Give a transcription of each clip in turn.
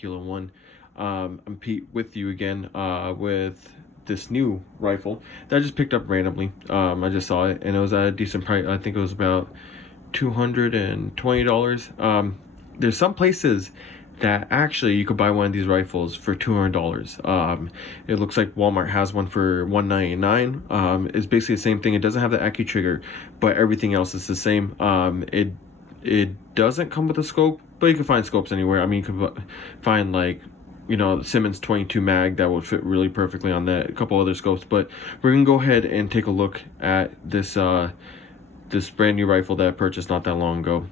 Kilo 1. I'm Pete with you again with this new rifle that I just picked up randomly. I just saw it and it was at a decent price. I think it was about $220. There's some places that actually you could buy one of these rifles for $200. It looks like Walmart has one for $199. It's basically the same thing. It doesn't have the AccuTrigger, but everything else is the same. It doesn't come with a scope, but you can find scopes anywhere. I mean, you can find like, you know, Simmons 22 mag that would fit really perfectly on that. A couple other scopes, but we're gonna go ahead and take a look at this this brand new rifle that I purchased not that long ago.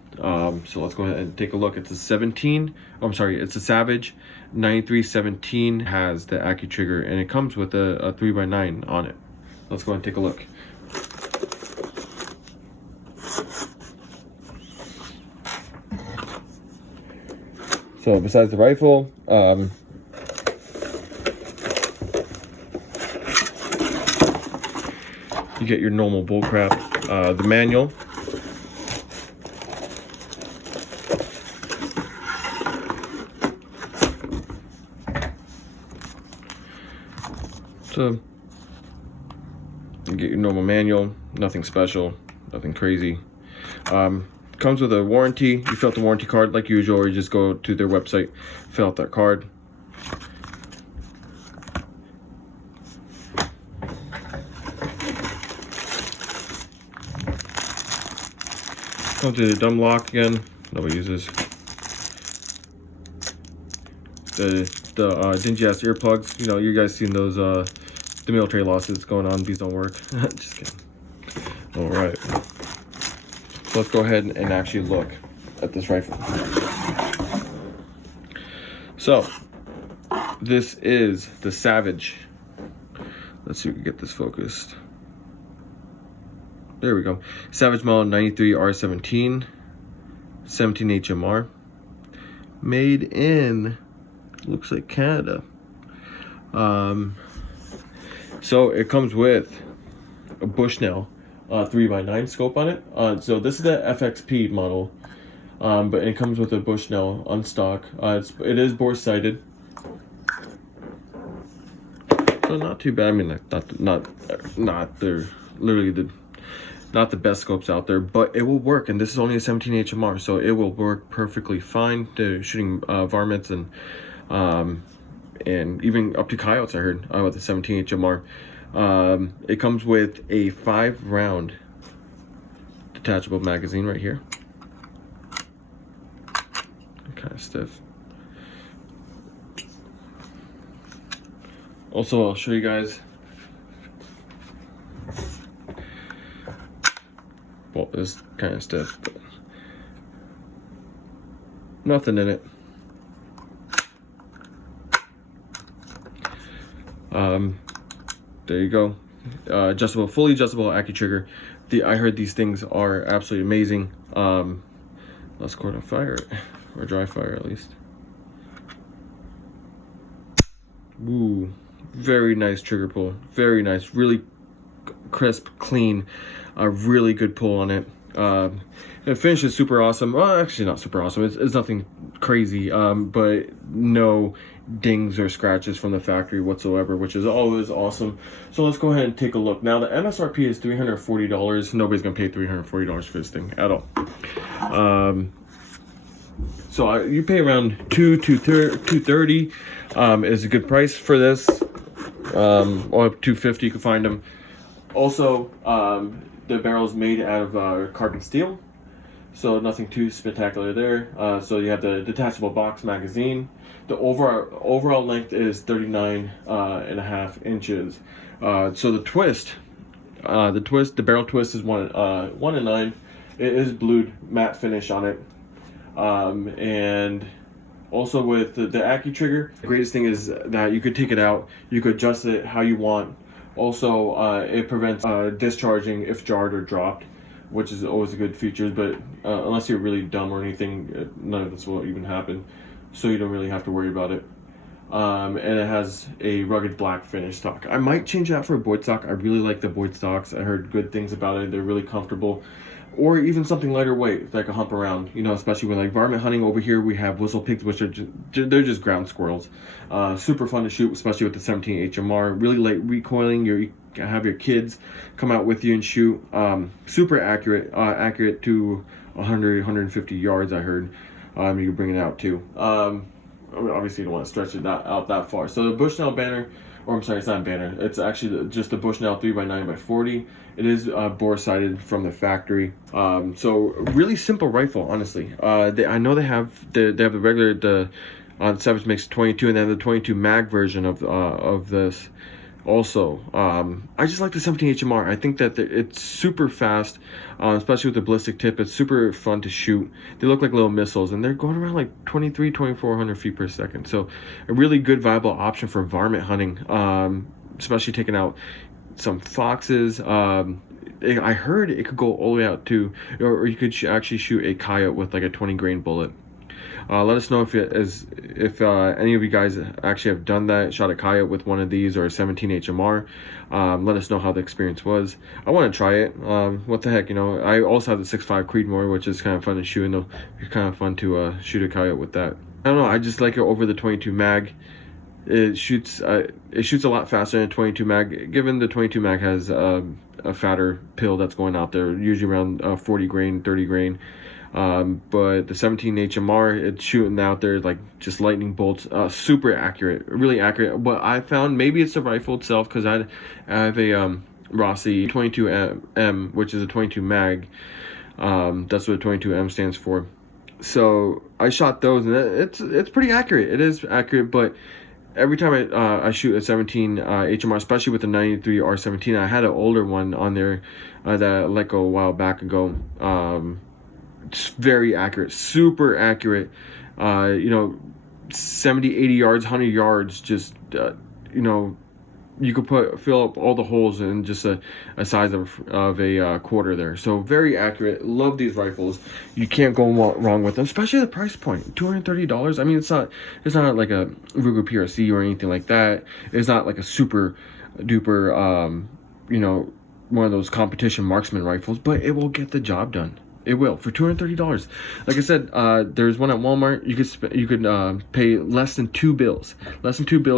So let's go ahead and take a look. It's a 17. I'm sorry, it's a Savage 9317. Has the AccuTrigger and it comes with a 3x9 on it. Let's go ahead and take a look. So besides the rifle, you get your normal bullcrap, the manual, so you get your normal manual, nothing special, nothing crazy. Comes with a warranty. You fill out the warranty card like usual, or you just go to their website, fill out that card. Comes to the dumb lock again. Nobody uses the dingy ass earplugs. You know, you guys seen those the military losses going on. These don't work. Just kidding. All right. So let's go ahead and actually look at this rifle. So this is the Savage. Let's see if we can get this focused. There we go. Savage model 93 R17, 17 HMR, made in, looks like Canada. So it comes with a Bushnell 3x9 scope on it. So this is the FXP model, but it comes with a Bushnell on stock. It is bore sighted, so not too bad. I mean, like not they're literally not the best scopes out there, but it will work. And this is only a 17 HMR, so it will work perfectly fine to shooting varmints and even up to coyotes. I heard with the 17 HMR. It comes with a 5-round detachable magazine right here. Kind of stiff. Also, I'll show you guys. Well, it's kind of stiff, but nothing in it. There you go. Fully adjustable AccuTrigger. I heard these things are absolutely amazing. Let's go to fire it, or dry fire at least. Ooh, very nice trigger pull. Very nice, really crisp, clean. A really good pull on it. The finish is super awesome. Well, actually not super awesome. It's nothing crazy, but no dings or scratches from the factory whatsoever, which is always awesome. So let's go ahead and take a look. Now the MSRP is $340. Nobody's gonna pay $340 for this thing at all. So you pay around $230 is a good price for this. Or $250 you can find them. Also, the barrel is made out of carbon steel, so nothing too spectacular there. So you have the Detachable Box Magazine. The overall length is 39.5 inches. So the barrel twist is 1/9. It is blued matte finish on it. And also with the AccuTrigger, the greatest thing is that you could take it out, you could adjust it how you want. Also, it prevents discharging if jarred or dropped, which is always a good feature, but unless you're really dumb or anything, none of this will even happen, so you don't really have to worry about it. and it has a rugged black finish stock. I might change that for a Boyd stock. I really like the Boyd stocks. I heard good things about it. They're really comfortable. Or even something lighter weight that I can hump around, you know, especially when like varmint hunting. Over here we have whistle pigs, which are they're just ground squirrels. Super fun to shoot, especially with the 17 HMR. Really light recoiling. You can have your kids come out with you and shoot. Super accurate, accurate to 100, 150 yards, I heard. You can bring it out too. Obviously you don't want to stretch it out that far. So the Bushnell banner, or I'm sorry, it's not a banner. It's actually just the Bushnell 3x9x40. It is bore sighted from the factory. So really simple rifle, honestly. I know they have the regular Savage makes 22, and then the 22 mag version of this. Also, I just like the 17 HMR. I think that it's super fast, especially with the ballistic tip. It's super fun to shoot. They look like little missiles, and they're going around like 2,400 feet per second. So a really good viable option for varmint hunting, especially taking out some foxes. I heard it could go all the way out to, or you could actually shoot a coyote with like a 20 grain bullet. Let us know if any of you guys actually have done that, shot a coyote with one of these or a 17 HMR. Let us know how the experience was. I want to try it. What the heck, you know. I also have the 6.5 Creedmoor, which is kind of fun to shoot, and it's kind of fun to shoot a coyote with that. I don't know. I just like it over the 22 mag. It shoots a lot faster than a 22 mag. Given the 22 mag has a fatter pill that's going out there, usually around 40 grain, 30 grain. But the 17 HMR, it's shooting out there like just lightning bolts. Super accurate, really accurate. But I found, maybe it's the rifle itself, because I have a Rossi 22M, which is a 22 mag. That's what 22M stands for. So I shot those, and it's pretty accurate. It is accurate, but every time I shoot a 17 HMR, especially with the 93 R17, I had an older one on there that I let go a while back ago. It's very accurate, super accurate. You know, 70, 80 yards, 100 yards, just you know, you could fill up all the holes in just a size of a quarter there. So very accurate. Love these rifles. You can't go wrong with them, especially the price point, $230. I mean, it's not like a Ruger PRC or anything like that. It's not like a super duper you know, one of those competition marksman rifles, but it will get the job done. It will, for $230. Like I said, there's one at Walmart. You could pay less than two bills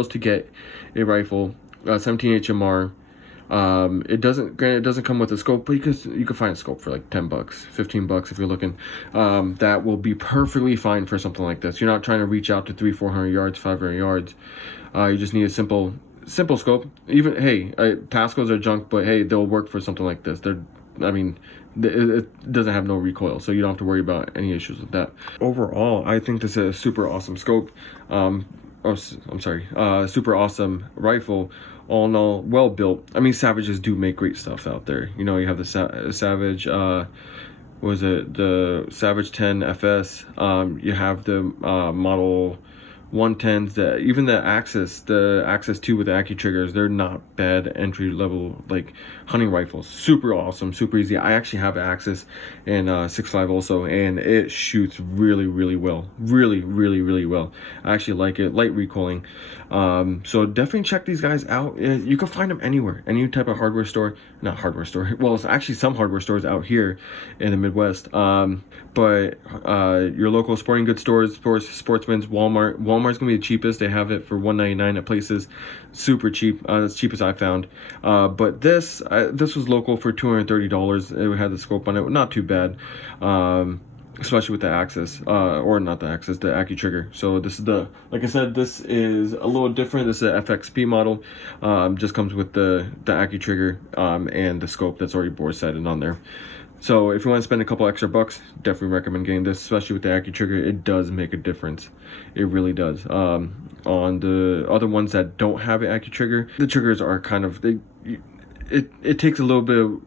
to get a rifle, 17 HMR. It doesn't come with a scope, but you could find a scope for like $10, $15 if you're looking. That will be perfectly fine for something like this. You're not trying to reach out to 300-400 yards, 500 yards. You just need a simple scope. Even, hey, Pascals are junk, but hey, they'll work for something like this. It doesn't have no recoil, so you don't have to worry about any issues with that. Overall, I think this is a super awesome scope. Super awesome rifle. All in all, well built. I mean, Savages do make great stuff out there. You know, you have the Savage, the Savage 10 FS. You have the model 110s, even the Axis 2 with the AccuTriggers, they're not bad entry level like hunting rifles. Super awesome, super easy. I actually have an Axis and 6.5 also, and it shoots really well. Really well. I actually like it. Light recoiling. So definitely check these guys out. You can find them anywhere, any type of hardware store. Not hardware store. Well, it's actually some hardware stores out here in the Midwest. But your local sporting goods stores, Sportsman's, Walmart's gonna be the cheapest. They have it for $1.99 at places, super cheap. That's cheapest I found. But this was local for $230. It had the scope on it, not too bad. Especially with the Axis, or not the Axis, the AccuTrigger. So this is like I said, this is a little different. This is an FXP model. Just comes with the AccuTrigger and the scope that's already bore sighted on there. So if you want to spend a couple extra bucks, definitely recommend getting this, especially with the AccuTrigger. It does make a difference. It really does. On the other ones that don't have an AccuTrigger, the triggers are kind of, it takes a little bit of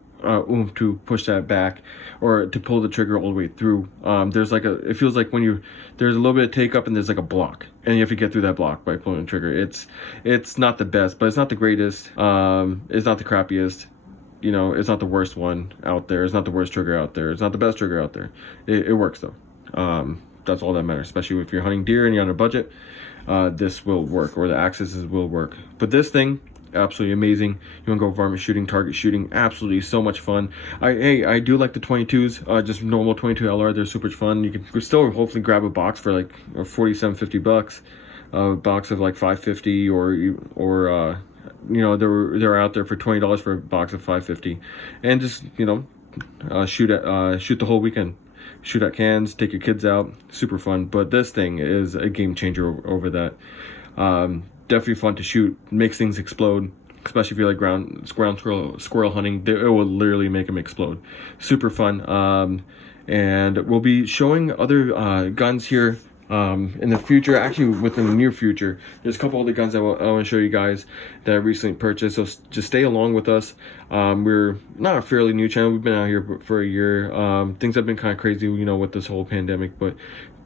oomph to push that back, or to pull the trigger all the way through. There's like it feels like there's a little bit of take up and there's like a block, and you have to get through that block by pulling the trigger. It's not the best, but it's not the greatest. It's not the crappiest. You know, it's not the worst one out there. It's not the worst trigger out there. It's not the best trigger out there. It works though. That's all that matters, especially if you're hunting deer and you're on a budget. this will work, or the accesses will work. But this thing, absolutely amazing. You want to go varmint shooting, target shooting, absolutely so much fun. I do like the 22s, just normal 22 LR. They're super fun. You can still hopefully grab a box for like 47-50 bucks, a box of like 550, or you know, they're out there for $20 for a box of 550, and just, you know, shoot the whole weekend. Shoot at cans, take your kids out, super fun. But this thing is a game changer over that. Definitely fun to shoot, makes things explode, especially if you're like ground squirrel hunting. It will literally make them explode. Super fun. And we'll be showing other guns here in the future, actually within the near future. There's a couple other guns I want to show you guys that I recently purchased, so just stay along with us. We're not a fairly new channel, we've been out here for a year. Things have been kind of crazy, you know, with this whole pandemic, but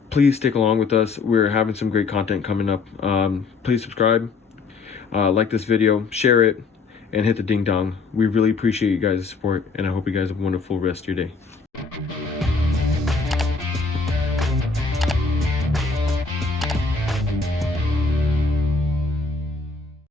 please stick along with us. We're having some great content coming up. Please subscribe, like this video, share it, and hit the ding dong. We really appreciate you guys' support, and I hope you guys have a wonderful rest of your day.